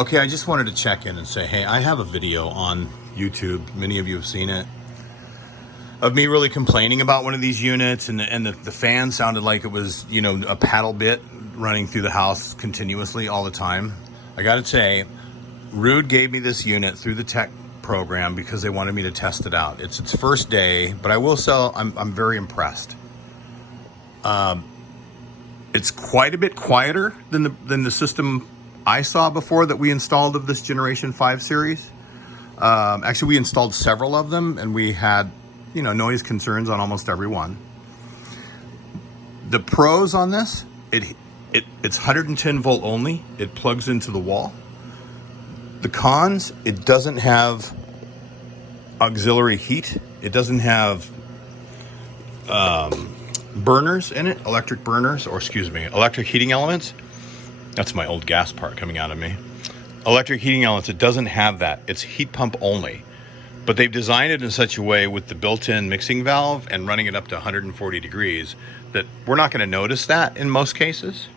Okay, I just wanted to check in and say, hey, I have a video on YouTube. Many of you have seen it. Of me really complaining about one of these units, and the fan sounded like it was, you know, a paddle bit running through the house continuously all the time. I gotta say, Ruud gave me this unit through the tech program because they wanted me to test it out. It's its first day, but I will say I'm very impressed. It's quite a bit quieter than the system I saw before that we installed of this Generation 5 series. Actually, we installed several of them, and we had, you know, noise concerns on almost every one. The pros on this, it's 110 volt only. It plugs into the wall. The cons, it doesn't have auxiliary heat. It doesn't have burners in it, electric burners, or excuse me, electric heating elements. That's my old gas part coming out of me. Electric heating elements, it doesn't have that. It's heat pump only. But they've designed it in such a way with the built-in mixing valve and running it up to 140 degrees that we're not going to notice that in most cases.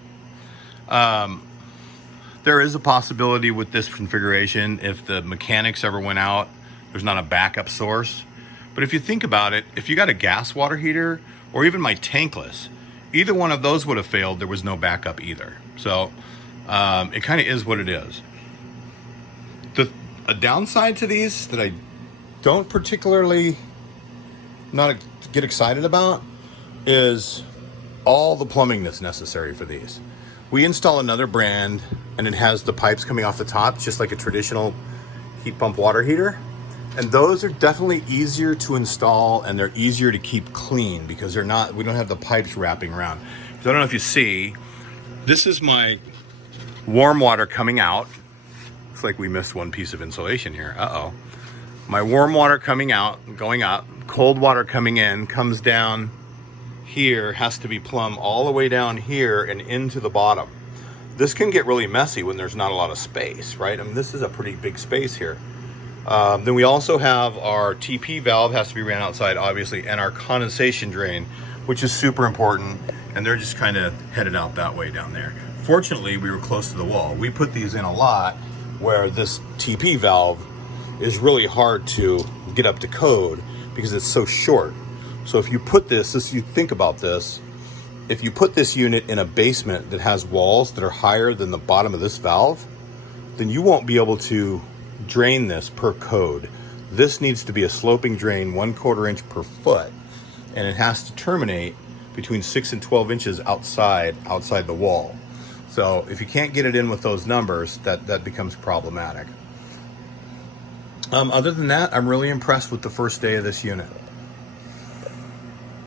There is a possibility with this configuration, if the mechanics ever went out, there's not a backup source. But if you think about it, if you got a gas water heater or even my tankless, either one of those would have failed. There was no backup either. So it kind of is what it is. A downside to these that I don't particularly not get excited about is all the plumbing that's necessary for these. We install another brand and it has the pipes coming off the top, just like a traditional heat pump water heater. And those are definitely easier to install, and they're easier to keep clean because we don't have the pipes wrapping around. So I don't know if you see, this is my warm water coming out. Looks like we missed one piece of insulation here. Uh-oh. My warm water coming out, going up, cold water coming in, comes down here, has to be plumbed all the way down here and into the bottom. This can get really messy when there's not a lot of space, right? I mean, this is a pretty big space here. Then we also have our TP valve has to be ran outside, obviously, and our condensation drain, which is super important. And they're just kind of headed out that way down there. Fortunately, we were close to the wall. We put these in a lot where this TP valve is really hard to get up to code because it's so short. So if you put this, you think about this, if you put this unit in a basement that has walls that are higher than the bottom of this valve, then you won't be able to drain this per code. This needs to be a sloping drain 1/4 inch per foot, and it has to terminate between 6 and 12 inches outside the wall. So if you can't get it in with those numbers, that becomes problematic. Other than that, I'm really impressed with the first day of this unit.